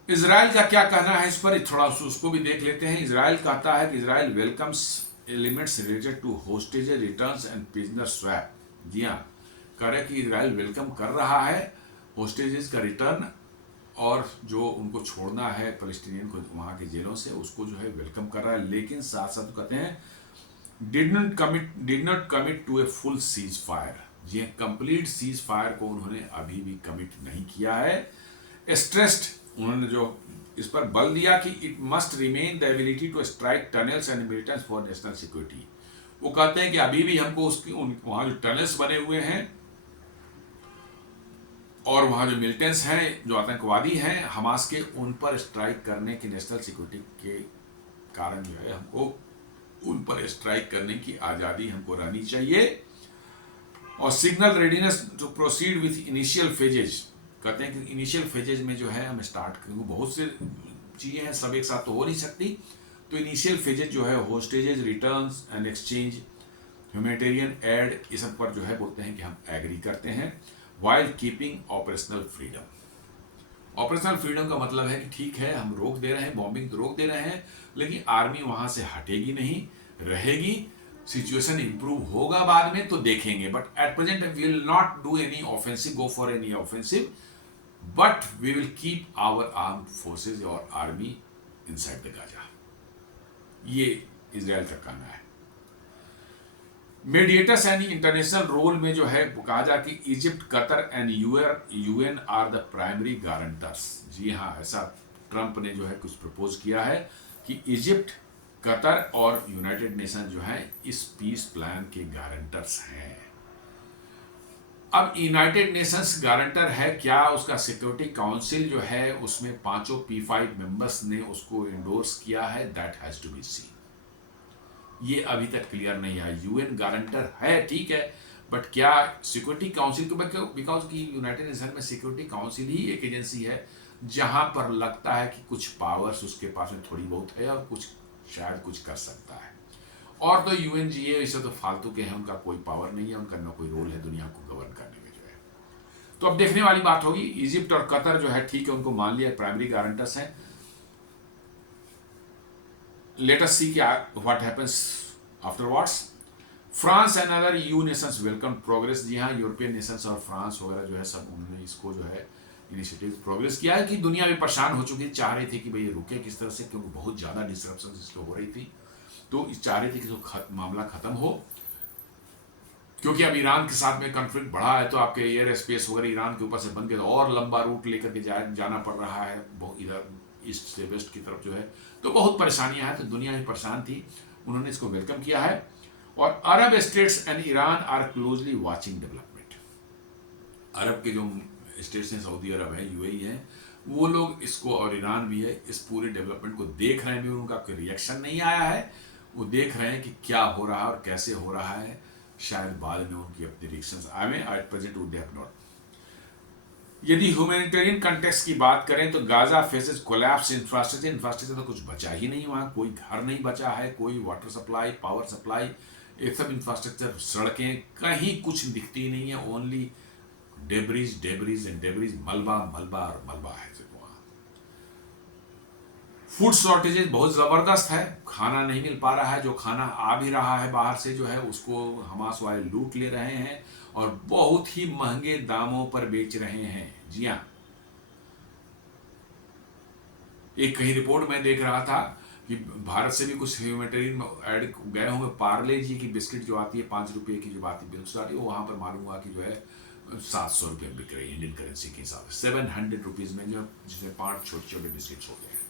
इजराइल का क्या कहना है इस पर थोड़ा उसको भी देख लेते हैं। इजराइल कहता है कि Israel welcomes elements related to hostage returns and prisoner swap. जी हाँ, कह रहे कि इजराइल वेलकम कर रहा है होस्टेजेस का रिटर्न और जो उनको छोड़ना है पैलेस्टीनियन को वहाँ के जेलों से, उसको जो है वेलकम कर रहा है, लेकिन साथ साथ कहते हैं did not commit to a full ceasefire. जी, कंप्लीट सीज फायर को उन्होंने अभी भी कमिट नहीं किया है। स्ट्रेस्ड, उन्होंने जो इस पर बल दिया कि it must remain the ability to strike tunnels and militants for national security. वो कहते हैं कि अभी भी हमको उसकी वहाँ जो टनल्स बने हुए हैं और वहाँ जो मिलिटेंट्स हैं, जो आतंकवादी हैं हमास के, उन पर स्ट्राइक करने की नेशनल सिक्योरिटी के कारण जो है हमको उन पर स्ट्राइक करने की आज़ादी हमको रहनी चाहिए। और signal readiness to proceed with initial phases, कहते हैं कि इनिशियल फेजेज में जो है हम स्टार्ट करेंगे, बहुत से चीज़ें हैं, सब एक साथ तो हो नहीं सकती, तो इनिशियल फेजेज जो है hostages returns and exchange, humanitarian aid, ये सब पर जो है बोलते हैं कि हम एग्री करते हैं, while keeping operational freedom. Operational freedom का मतलब है कि ठीक है हम रोक दे रहे हैं, बॉम्बिंग तो रोक दे रहे हैं, लेकिन आर्मी वहां से हटेगी नहीं, रहेगी। सिचुएशन इंप्रूव होगा बाद में तो देखेंगे, but at present we will not do any offensive, go for any offensive, but we will keep our armed forces और आर्मी इनसाइड द गाजा। ये इजराइल का कहना है। मीडिएटर्स एंड इंटरनेशनल रोल में जो है कहा जा कि Egypt, Qatar and UN are the primary guarantors. जी हाँ, ऐसा ट्रंप ने जो है कुछ प्रपोज किया है कि इजिप्ट, कतर और यूनाइटेड नेशन जो है इस पीस प्लान के गारंटर्स हैं। अब यूनाइटेड नेशंस गारंटर है क्या? उसका सिक्योरिटी काउंसिल जो है उसमें 5 P5 मेंबर्स ने उसको इंडोर्स किया है, that has to be seen. ये अभी तक क्लियर नहीं है। यूएन गारंटर है, ठीक है, बट क्या सिक्योरिटी काउंसिल को, बिकॉज की यूनाइटेड नेशन में सिक्योरिटी काउंसिल ही एक एजेंसी है जहां पर लगता है कि कुछ पावर्स उसके पास में थोड़ी बहुत है और कुछ शायद कुछ कर सकता है। और तो यूएनजीए इसे तो फालतू के हैं, उनका कोई पावर नहीं है, उनका ना कोई रोल है दुनिया को गवर्न करने में जो है। तो अब देखने वाली बात होगी। इजिप्ट और कतर जो है ठीक है, उनको मान लिया प्राइमरी गारंटर्स हैं। Let us see what happens afterwards. France and other EU nations welcome progress. जी हाँ, यूरोपियन नेशंस और फ्रांस वगैरह जो है सब उन्होंने इसको जो है इनिशिएटिव प्रोग्रेस किया है कि दुनिया भी परेशान हो चुकी थी, चाह रही थी कि भाई ये रुके किस तरह से, क्योंकि बहुत ज़्यादा डिस्ट्रप्शन इसको हो रही थी, तो चाह रही थी कि तो मामला खत्म हो, क्योंकि अब ईरान के साथ में कॉन्फ्लिक्ट बढ़ा है, तो आपके एयर स्पेस वगैरह ईरान के ऊपर से बंद किया, और लंबा रूट लेकर के जाना पड़ रहा है बहुत, इधर ईस्ट से वेस्ट की तरफ जो है, तो बहुत परेशानियां हैं, तो दुनिया भी परेशान थी, उन्होंने इसको वेलकम किया है। और Arab states and Iran are closely watching development. अरब के जो स्टेट्स हैं, सऊदी अरब है, यूएई है, वो लोग इसको, और ईरान भी है, इस पूरे डेवलपमेंट को देख रहे हैं। उनका कोई रिएक्शन नहीं आया है, वो देख रहे हैं कि क्या हो रहा है और कैसे हो रहा है, शायद बाद में उनकी अपनी रिएक्शंस आए, at present would have not. यदि ह्यूमैनिटेरियन कंटेक्स्ट की बात करें तो गाजा फेसेस कोलैप्स इंफ्रास्ट्रक्चर तो कुछ बचा ही नहीं, वहाँ कोई घर नहीं बचा है, कोई वाटर सप्लाई, पावर सप्लाई, एक सब इंफ्रास्ट्रक्चर, सड़कें, कहीं कुछ दिखती नहीं है, ओनली डेब्रीज एंड डेब्रीज, मलबा और मलबा है सिर्फ वहाँ। फूड शॉर्टेजेस बहुत ज़बरदस्त है, खाना नहीं मिल पा रहा है, जो खाना आ भी रहा है बाहर से जो है उसको हमास वाले लूट ले रहे हैं और बहुत ही महंगे दामों पर बेच रहे हैं। जी हाँ, एक कहीं रिपोर्ट में देख रहा था कि भारत से भी कुछ ह्यूमैनिटेरियन ऐड गए होंगे, पार्ले जी की बिस्किट जो आती है 5 रुपये की, जो आती है वो वहाँ पर मालूम हुआ कि जो है 700 रुपये बिक रही है इंडियन करेंसी के हिसाब से, 700 रुपीज़ में, जो जिसमें 5 छोटे बिस्किट्स हो गए हैं।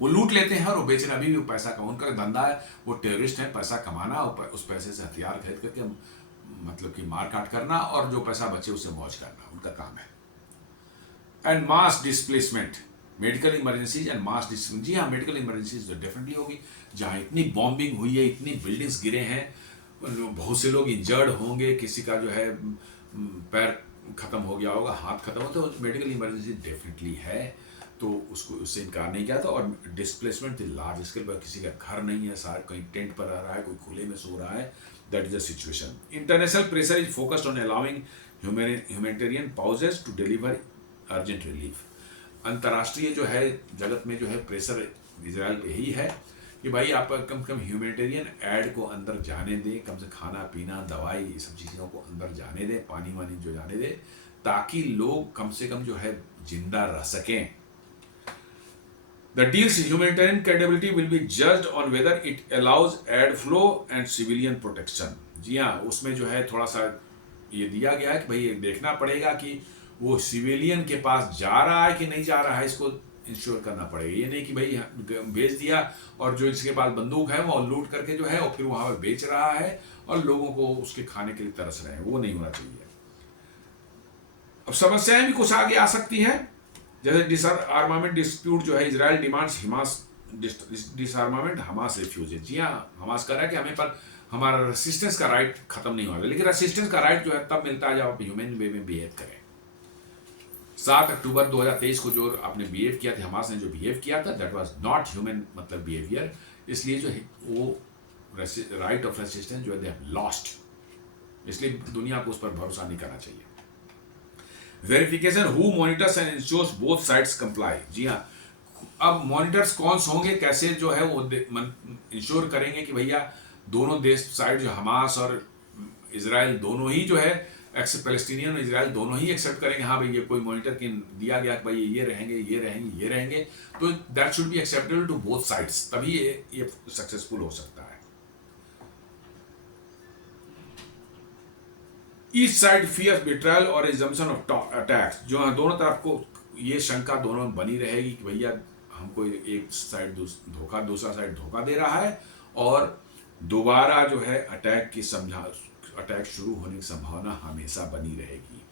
वो लूट लेते हैं और वो बेच रहे, अभी भी वो पैसा का उनका धंधा है, वो टेररिस्ट है, पैसा कमाना और उस पैसे से हथियार खरीद करके मतलब कि मार काट करना और जो पैसा बचे उससे मौज करना, उनका काम है। And mass displacement, medical emergencies and mass displacement. जी हाँ, मेडिकल इमरजेंसीज तो डेफिनेटली होगी, जहाँ इतनी बॉम्बिंग हुई है, इतनी बिल्डिंग्स गिरे हैं, बहुत से लोग इंजर्ड होंगे, किसी का जो है पैर खत्म हो गया होगा, हाथ खत्म हो, तो मेडिकल इमरजेंसी डेफिनेटली है, तो उसको उससे इनकार नहीं किया था। और डिस्प्लेसमेंट लार्ज स्केल पर, किसी का घर नहीं है, सारा कहीं टेंट पर रह रहा है, कोई खुले में सो रहा है, that is the situation. International pressure is focused on allowing humanitarian pauses to deliver urgent relief. अंतर्राष्ट्रीय जो है जगत में जो है प्रेशर इजराइल पे ही है कि भाई आप कम से कम ह्यूमैनिटेरियन एड को अंदर जाने दें, कम से खाना पीना दवाई ये सब चीज़ों को अंदर जाने दें, पानी वानी जो जाने दें, ताकि लोग कम से कम जो है जिंदा रह सकें। The deal's humanitarian credibility will be judged on whether it allows aid flow and civilian protection। जी हाँ, उसमें जो है थोड़ा सा ये दिया गया है कि भाई ये देखना पड़ेगा कि वो सिविलियन के पास जा रहा है कि नहीं जा रहा है, इसको इंश्योर करना पड़ेगा। ये नहीं कि भाई भेज दिया और जो इसके पास बंदूक है वो लूट करके जो है और फिर वहां पर बेच रहा है और लोगों को उसके खाने के लिए तरस रहे हैं, वो नहीं होना चाहिए। अब समस्याएं भी कुछ आगे आ सकती हैं, जैसे डिसआर्मामेंट डिस्प्यूट जो है, Israel demands Hamas disarmament, Hamas refuses. जी हाँ, हमास कह रहा है कि हमें पर हमारा रेसिस्टेंस का राइट खत्म नहीं हुआ, लेकिन रेसिस्टेंस का राइट जो है तब मिलता है जब आप ह्यूमन वे में बिहेव करें। 7 अक्टूबर 2023 को जो आपने बिहेव किया था, हमास ने जो बिहेव किया था, दैट वाज नॉट ह्यूमन मतलब बिहेवियर। इसलिए जो है वो राइट ऑफ रेसिस्टेंस जो है दे हैव लॉस्ट, इसलिए दुनिया को उस पर भरोसा नहीं करना चाहिए। Verification, who monitors and ensures both sides comply. जी हाँ, अब मॉनिटर्स कौन से होंगे, कैसे जो है वो इंश्योर करेंगे कि भैया दोनों देश साइड जो हमास और इजराइल दोनों ही जो है पैलेस्टीनियन और इजराइल दोनों ही एक्सेप्ट करेंगे, हाँ भाई ये कोई मॉनिटर की दिया गया कि भाई ये रहेंगे ये रहेंगे ये रहेंगे, तो that should be acceptable to both sides, तभी ये सक्सेसफुल हो सकता है। ईच साइड फियर्स बिट्रायल और एजम्पशन ऑफ अटैक्स। जो है दोनों तरफ को ये शंका दोनों में बनी रहेगी कि भैया हमको एक साइड धोखा, दूसरा साइड धोखा दे रहा है और दोबारा जो है अटैक शुरू होने की संभावना हमेशा बनी रहेगी।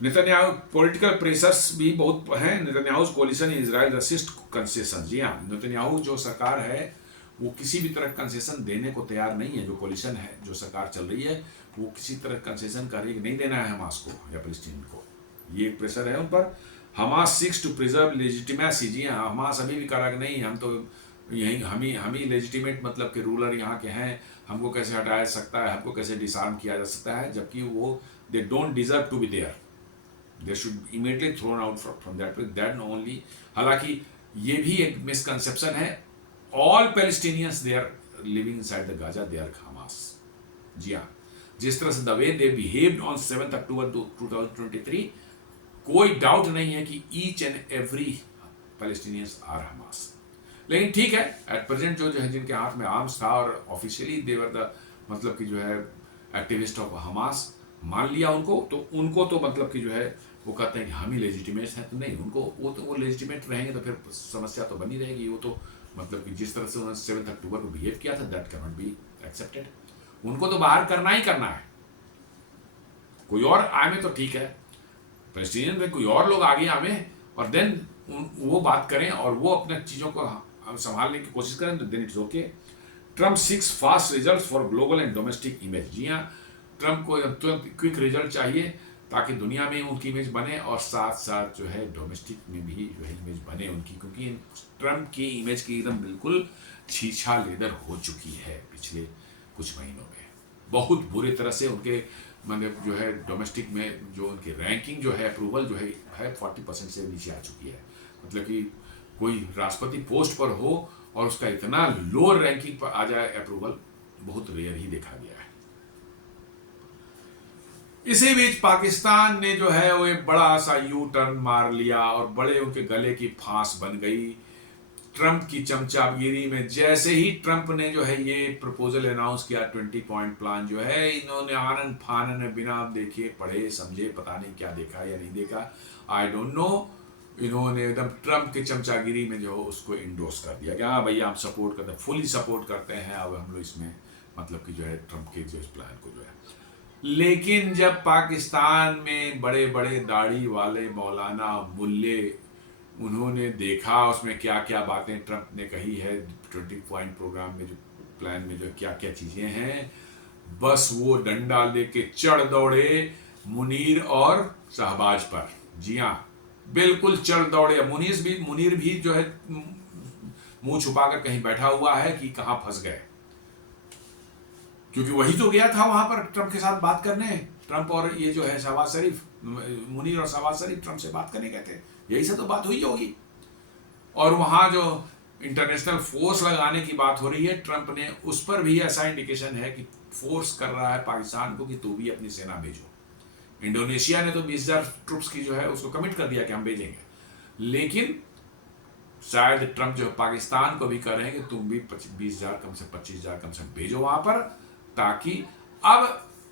नेतन्याहू पॉलिटिकल प्रेशर्स भी बहुत हैं। Netanyahu's coalition in Israel resist concession. जी हाँ, नेतन्याहू जो सरकार है वो किसी भी तरह कंसेशन देने को तैयार नहीं है। जो कोलिशन है, जो सरकार चल रही है, वो किसी तरह कंसेशन कर रही है, नहीं देना है हमास को या फलस्तीन को, ये एक प्रेशर है उन पर। Hamas seeks to preserve legitimacy. जी हाँ, हमास अभी भी कहा कि नहीं, हम तो यही हम ही लेजिटिमेट मतलब के रूलर यहाँ के हैं, हमको कैसे हटाया जा सकता है, हमको कैसे डिसआर्म किया जा सकता है, जबकि वो they don't deserve to be there, they should immediately thrown out from that place, that only. हालांकि ये भी एक मिसकंसेप्शन है, all Palestinians they are living inside the Gaza, they are Hamas. जी हाँ, जिस तरह से the way they behaved on 7 October 2023, कोई डाउट नहीं है कि each and every Palestinians are Hamas. लेकिन ठीक है, एट प्रेजेंट जो है जिनके हाथ में आर्म्स था और ऑफिशियली देवर द मतलब कि जो है एक्टिविस्ट ऑफ हमास मान लिया उनको, तो मतलब कि जो है वो कहते हैं कि हम ही लेजिटिमेट हैं, तो नहीं, उनको वो लेजिटिमेट रहेंगे तो फिर समस्या तो बनी रहेगी। वो तो मतलब कि जिस तरह से उन्होंने 7 अक्टूबर को बिहेव किया था, that can not be accepted. उनको तो बाहर करना ही करना है, कोई और आए तो ठीक है, पैलेस्टीनियन में कोई और लोग आगे आवे और देन वो बात करें और वो अपने चीज़ों को संभालने की कोशिश करें, तो then it's okay. Trump seeks fast result for global and domestic image. जी हाँ, ट्रम्प को तुरंत क्विक रिजल्ट चाहिए ताकि दुनिया में उनकी इमेज बने और साथ साथ जो है डोमेस्टिक में भी जो है इमेज बने उनकी, क्योंकि ट्रम्प की इमेज की एकदम बिल्कुल छीछा लेदर हो चुकी है पिछले कुछ महीनों में। बहुत बुरी तरह से उनके मतलब जो है डोमेस्टिक में जो उनकी रैंकिंग जो है अप्रूवल जो है 40% से नीचे आ चुकी है। मतलब कि कोई राष्ट्रपति पोस्ट पर हो और उसका इतना लो रैंकिंग पर आ जाए अप्रूवल, बहुत रेयर ही देखा गया है। इसी बीच पाकिस्तान ने जो है वो एक बड़ा सा यू टर्न मार लिया और बड़े उनके गले की फांस बन गई ट्रंप की चमचागिरी में। जैसे ही ट्रंप ने जो है ये प्रपोजल अनाउंस किया 20 पॉइंट प्लान जो है, इन्होंने आनंद फानन बिना देखे पढ़े समझे, पता नहीं क्या देखा या नहीं देखा, आई डोंट नो, इन्होंने एकदम ट्रंप की चमचागिरी में जो उसको इंडोर्स कर दिया कि हाँ भैया हम सपोर्ट करते हैं, फुली सपोर्ट करते हैं अब हम लोग इसमें मतलब कि जो है ट्रंप के जो इस प्लान को जो है। लेकिन जब पाकिस्तान में बड़े बड़े दाढ़ी वाले मौलाना मुल्ले उन्होंने देखा उसमें क्या क्या बातें ट्रंप ने कही है 20 पॉइंट प्रोग्राम में, जो प्लान में जो क्या क्या चीज़ें हैं, बस वो डंडा लेके चढ़ दौड़े मुनीर और शहबाज पर। जी हाँ, बिल्कुल चढ़ दौड़े। मुनीर भी जो है मुंह छुपाकर कहीं बैठा हुआ है कि कहाँ फंस गए, क्योंकि वही तो गया था वहां पर ट्रंप के साथ बात करने। ट्रंप और ये जो है शहबाज शरीफ, मुनीर और शहबाज शरीफ ट्रंप से बात करने गए थे, यही से तो बात हुई होगी। और वहां जो इंटरनेशनल फोर्स लगाने की बात हो रही है, ट्रंप ने उस पर भी ऐसा इंडिकेशन है कि फोर्स कर रहा है पाकिस्तान को कि तू भी अपनी सेना भेजो, इंडोनेशिया ने तो 20,000 ट्रुप्स की जो है उसको कमिट कर दिया कि हम भेजेंगे, लेकिन शायद ट्रंप जो पाकिस्तान को भी कह रहे हैं कि तुम भी 20,000 कम से 25,000 कम से भेजो वहां पर, ताकि अब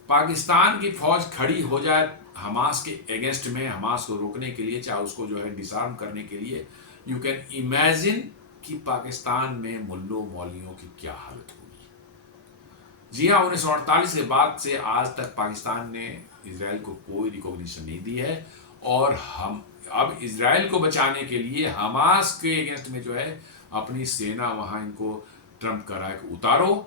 पाकिस्तान की फौज खड़ी हो जाए हमास के अगेंस्ट में, हमास को रोकने के लिए, चाहे उसको जो है डिसआर्म करने के लिए। यू कैन इमेजिन कि पाकिस्तान में मुल्लों मौलियों की क्या हालत होगी। जी हाँ, 1948 के बाद से आज तक पाकिस्तान ने इजराइल को कोई रिकॉग्निशन नहीं दी है, और हम अब इजराइल को बचाने के लिए हमास के अगेंस्ट में जो है अपनी सेना वहां इनको ट्रंप कह रहा है कि उतारो,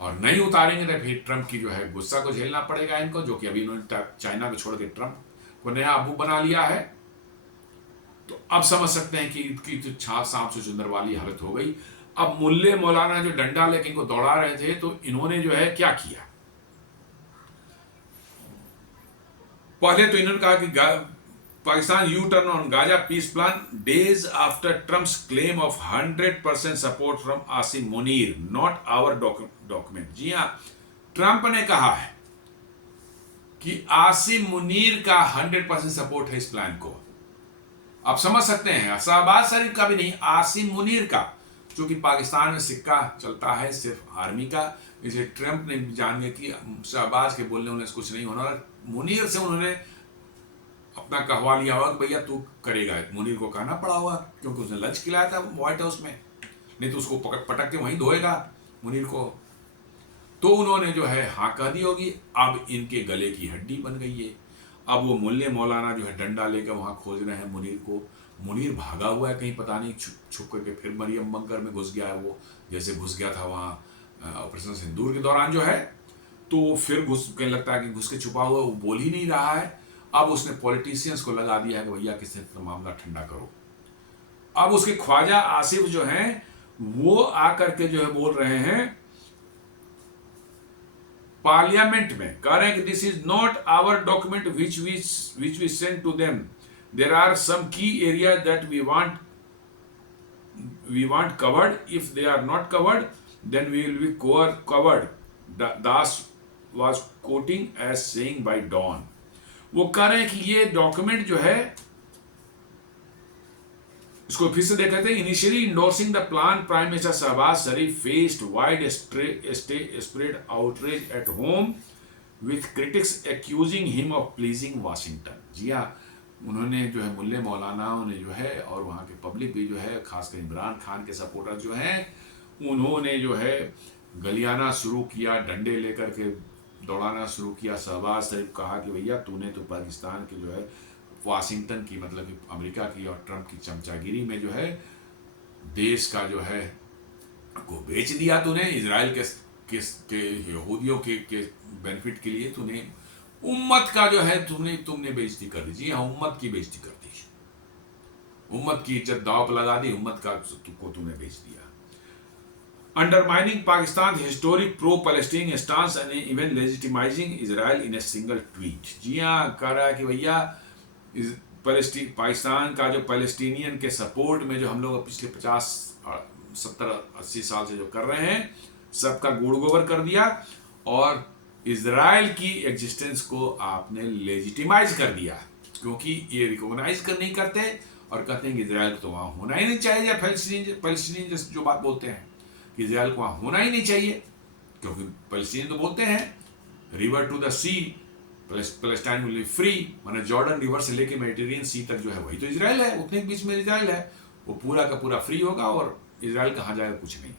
और नहीं उतारेंगे तो फिर ट्रंप की जो है गुस्सा को झेलना पड़ेगा इनको, जो कि अभी इन्होंने चाइना को छोड़ के ट्रंप को नया अबू बना लिया है। तो अब समझ सकते हैं कि तो छाप सांप से चुंदर वाली हालत हो गई। अब मुल्ले मौलाना जो डंडा लेके इनको दौड़ा रहे थे, तो इन्होंने जो है क्या किया, पहले तो इन्होंने कहा कि Pakistan U turn on Gaza peace plan days after Trump's claim of 100% support from Asim Munir, not our document. जी हाँ, ट्रंप ने कहा है कि आसिम मुनीर का 100% सपोर्ट है इस प्लान को। आप समझ सकते हैं, शहबाज शरीफ का भी नहीं, आसिम मुनीर का, क्योंकि पाकिस्तान में सिक्का चलता है सिर्फ आर्मी का, इसे ट्रंप ने जान गया कि शहबाज के बोलने उन्हें कुछ नहीं होना, और मुनीर से उन्होंने अपना कहवा लिया होगा कि भैया तू करेगा। मुनीर को कहना पड़ा होगा क्योंकि उसने लंच खिलाया था व्हाइट हाउस में, नहीं तो उसको पटक के वहीं धोएगा मुनीर को। तो उन्होंने जो है हाँ कह दी होगी। अब इनके गले की हड्डी बन गई है। अब वो मुल्ले मौलाना जो है डंडा लेकर वहां खोज रहे हैं मुनीर को। मुनीर भागा हुआ है कहीं, पता नहीं छुप करके फिर मरियम बंकर में घुस गया है, वो जैसे घुस गया था वहां ऑपरेशन सिंदूर के दौरान जो है, तो फिर कहीं लगता है कि घुस के छुपा हुआ, वो बोल ही नहीं रहा है। अब उसने पॉलिटिशियंस को लगा दिया है कि भैया किसी तो मामला ठंडा करो। अब उसके ख्वाजा आसिफ जो हैं वो आकर के जो है बोल रहे हैं पार्लियामेंट में, कह रहे हैं कि this is not our document which we send to them, there are some key area that we want covered, if they are not covered then we will be covered, Dar's was quoting as saying by Dawn. वो कह रहे हैं कि ये डॉक्यूमेंट जो है, इसको फिर से देख लेते हैं। Initially endorsing the plan, prime minister Shehbaz Sharif faced wide spread outreach at home with critics accusing him of pleasing Washington. जी हाँ, उन्होंने जो है मुल्ले मौलानाओं ने जो है और वहाँ के पब्लिक भी जो है, खासकर इमरान खान के सपोर्टर जो हैं, उन्होंने जो है गलियाना शुरू किया, डंडे लेकर के दौड़ाना शुरू किया। शहबाज शरीफ कहा कि भैया तूने तो पाकिस्तान के जो है वाशिंगटन की, मतलब कि अमेरिका की और ट्रंप की चमचागिरी में जो है देश का जो है को बेच दिया तूने, इजराइल के यहूदियों के बेनिफिट के लिए तूने उम्मत का जो है तुमने बेइज्जती कर दी। जी हाँ, उम्मत की बेइज्जती कर दी, उम्मत की इज्जत दांव पर लगा दी, उम्मत को तूने बेच दिया। Undermining Pakistan's historic pro-Palestinian stance and even legitimizing Israel in a single tweet। जी हाँ, कह रहा है कि भैया पाकिस्तान का जो पैलेस्टीनियन के सपोर्ट में जो हम लोग पिछले 50, 70, 80 साल से जो कर रहे हैं, सबका गुड़ गोबर कर दिया, और इजराइल की एग्जिस्टेंस को आपने लेजिटिमाइज कर दिया, क्योंकि ये रिकॉग्नाइज नहीं करते और कहते हैं कि इजराइल को तो वहाँ होना ही नहीं चाहिए, या पैलेस्टीनियन जो बात बोलते हैं कि इजराइल को वहाँ होना ही नहीं चाहिए, क्योंकि पैलेस्टीनियन तो बोलते हैं river to the sea Palestine will be free, माने जॉर्डन रिवर से लेके मेडिटेरियन सी तक जो है वही तो इजराइल है, उतने के बीच में इजराइल है, वो पूरा का पूरा फ्री होगा और इजराइल कहाँ जाएगा कुछ नहीं।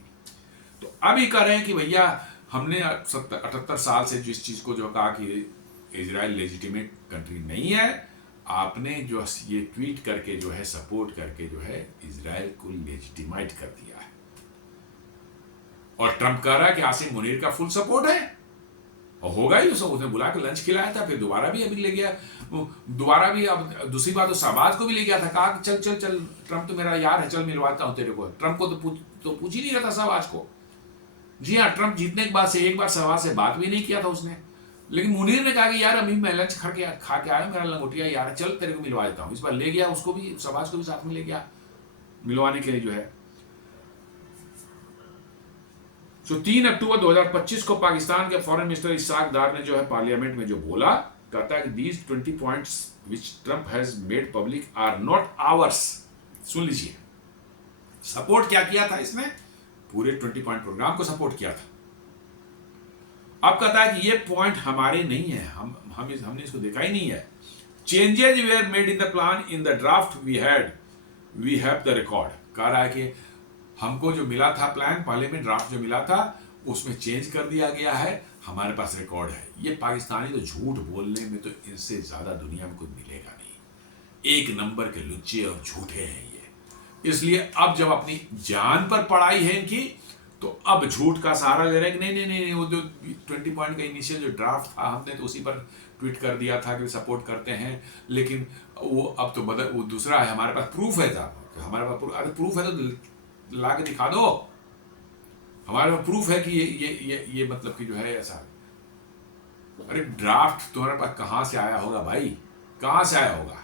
तो अभी कह रहे हैं कि भैया हमने 78 साल से जिस चीज़ को जो कहा कि इजराइल लेजिटिमेट कंट्री नहीं है, आपने जो ये ट्वीट करके जो है सपोर्ट करके जो है इजराइल को लेजिटिमाइट कर दिया है। और ट्रंप कह रहा है कि आसिम मुनीर का फुल सपोर्ट है, और होगा ही, उसने बुला के लंच खिलाया था, फिर दोबारा भी अभी ले गया, दोबारा भी। अब दूसरी बात तो शहबाज को भी ले गया था, कहा कि चल चल चल ट्रंप तो मेरा यार है, चल मिलवाता हूं तेरे को। ट्रंप को तो पूछ ही नहीं रहा था शहबाज को। जी हाँ, ट्रंप जीतने के बाद से एक बार शहबाज से बात भी नहीं किया था उसने, लेकिन मुनीर ने कहा कि यार अभी मैं लंच खा के आया, मेरा लंगोटिया यार है, चल तेरे को मिलवा देता हूँ। इस बार ले गया उसको भी, शहबाज को भी साथ में ले गया मिलवाने के लिए जो है। 3 अक्टूबर 2025 को पाकिस्तान के फॉरेन मिनिस्टर इसाक डार ने जो है पार्लियामेंट में जो बोला कहता है कि these 20 points which Trump has made public are not ours. सुन लीजिए, सपोर्ट क्या किया था इसने, पूरे 20 पॉइंट प्रोग्राम को सपोर्ट किया था। अब कहता है कि ये पॉइंट हमारे नहीं है, हमने इसको देखा ही नहीं है। Changes were made in the plan in the draft we have the record. कह रहा है कि हमको जो मिला था प्लान पहले में, ड्राफ्ट जो मिला था उसमें चेंज कर दिया गया है, हमारे पास रिकॉर्ड है। ये पाकिस्तानी तो झूठ बोलने में तो इनसे ज्यादा दुनिया में कुछ मिलेगा नहीं, एक नंबर के लुच्चे और झूठे हैं ये। इसलिए अब जब अपनी जान पर पड़ाई है इनकी, तो अब झूठ का सहारा ले रहे हैं कि नहीं नहीं नहीं, वो जो 20 पॉइंट का इनिशियल जो ड्राफ्ट था हमने तो उसी पर ट्वीट कर दिया था कि सपोर्ट करते हैं, लेकिन वो अब तो बदल, वो दूसरा है, हमारे पास प्रूफ है था, हमारे पास अरे प्रूफ है तो ला के दिखा दो, हमारे पास प्रूफ है कि ये मतलब कि जो है ऐसा। अरे ड्राफ्ट तुम्हारे पास कहां से आया होगा भाई, कहां से आया होगा?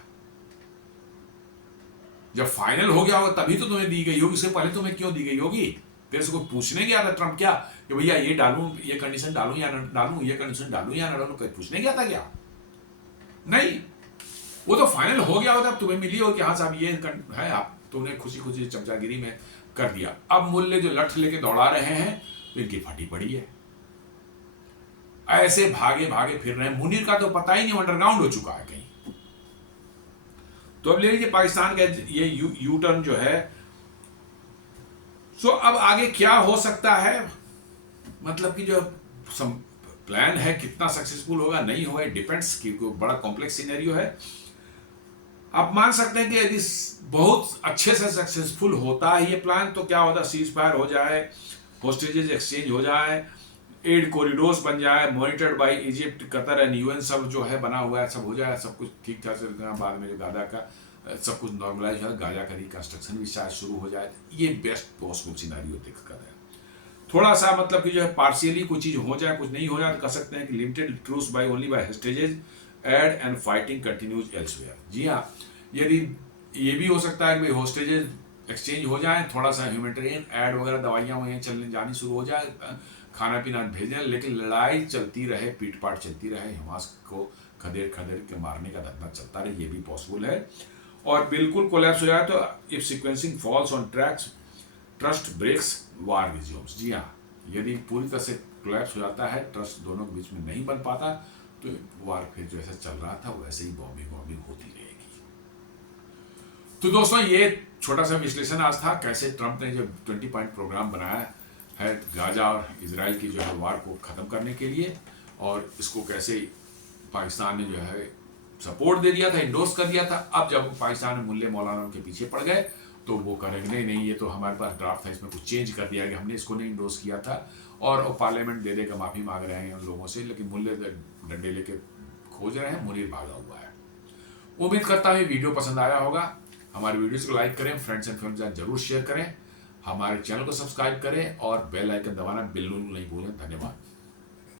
जब फाइनल हो गया होगा तभी तो तुम्हें दी गई होगी, इससे पहले तुम्हें क्यों दी गई होगी? फिर इसको पूछने गया था ट्रम्प क्या कि भैया ये डालूं, ये कंडीशन डालूं या ना डालूं, ये कंडीशन डालूं या ना डालूं, कहीं पूछने गया था क्या? नहीं, वो तो फाइनल हो गया होता, तुम्हें मिली हो कि हाँ साहब ये है, आप तुमने खुशी खुशी चमचागिरी में कर दिया। अब मूल्य जो लठ लेके दौड़ा रहे हैं तो इनकी फटी पड़ी है, ऐसे भागे भागे फिर रहे हैं। मुनीर का तो पता ही नहीं, अंडरग्राउंड हो चुका है कहीं। तो अब ले लीजिए पाकिस्तान का ये यू टर्न जो है। सो अब आगे क्या हो सकता है, मतलब कि जो प्लान है कितना सक्सेसफुल होगा नहीं होगा, डिपेंड्स, क्योंकि बड़ा कॉम्प्लेक्स सिनेरियो है। आप मान सकते हैं कि यदि बहुत अच्छे से सक्सेसफुल होता है ये प्लान तो क्या होता है, सीज फायर हो जाए, होस्टेजेस एक्सचेंज हो जाए, एड कॉरिडोर्स बन जाए, monitored by Egypt, Qatar and UN, सब जो है बना हुआ है, सब हो जाए, सब कुछ ठीक ठाक से। बाद में जो गाजा का सब कुछ नॉर्मलाइज हो, गाजा का रिकंस्ट्रक्शन भी शायद शुरू हो जाए, ये बेस्ट पॉसिबल सिनेरियो दिख कर है। थोड़ा सा मतलब कि जो है पार्शियली कुछ चीज हो जाए, कुछ नहीं हो जाए, तो कह सकते हैं कि limited truce by only by hostages aid and fighting continues elsewhere. जी हाँ, यदि ये भी हो सकता है कि भाई होस्टेजेस एक्सचेंज हो जाए, थोड़ा सा ह्यूमैनिटेरियन एड वगैरह दवाइयाँ वहीं चलने जानी शुरू हो जाए, खाना पीना भेजें, लेकिन लड़ाई चलती रहे, पीट पाट चलती रहे, हमास को खदेड़ खदेड़ के मारने का धंधा चलता रहे, ये भी पॉसिबल है। और बिल्कुल कोलैप्स हो जाए तो if sequencing falls on tracks trust breaks war resumes. जी हाँ, यदि पूरी तरह से कोलैप्स हो जाता है, ट्रस्ट दोनों के बीच में नहीं बन पाता, तो वार फिर जैसा चल रहा था वैसे ही बॉम्बिंग होती रहेगी। तो दोस्तों ये छोटा सा विश्लेषण आज था, कैसे ट्रम्प ने जो 20 पॉइंट प्रोग्राम बनाया है गाजा और इजराइल की जो है वार को ख़त्म करने के लिए, और इसको कैसे पाकिस्तान ने जो है सपोर्ट दे दिया था, इंडोर्स कर दिया था। अब जब पाकिस्तान में मुल्ले मौलाना के पीछे पड़ गए तो वो करेंगे नहीं, ये तो हमारे पास ड्राफ्ट था, इसमें कुछ चेंज कर दिया गया, हमने इसको नहीं इंडोर्स किया था, और पार्लियामेंट दे देकर माफ़ी मांग रहे हैं उन लोगों से, लेकिन मुल्ले डंडे लेके खोज रहे हैं, मुनीर भागा हुआ है। उम्मीद करता हूँ वीडियो पसंद आया होगा। हमारे वीडियोस को लाइक करें, फ्रेंड्स एंड फैमिली के साथ जरूर शेयर करें, हमारे चैनल को सब्सक्राइब करें और बेल आइकन दबाना बिल्कुल नहीं भूलें। धन्यवाद।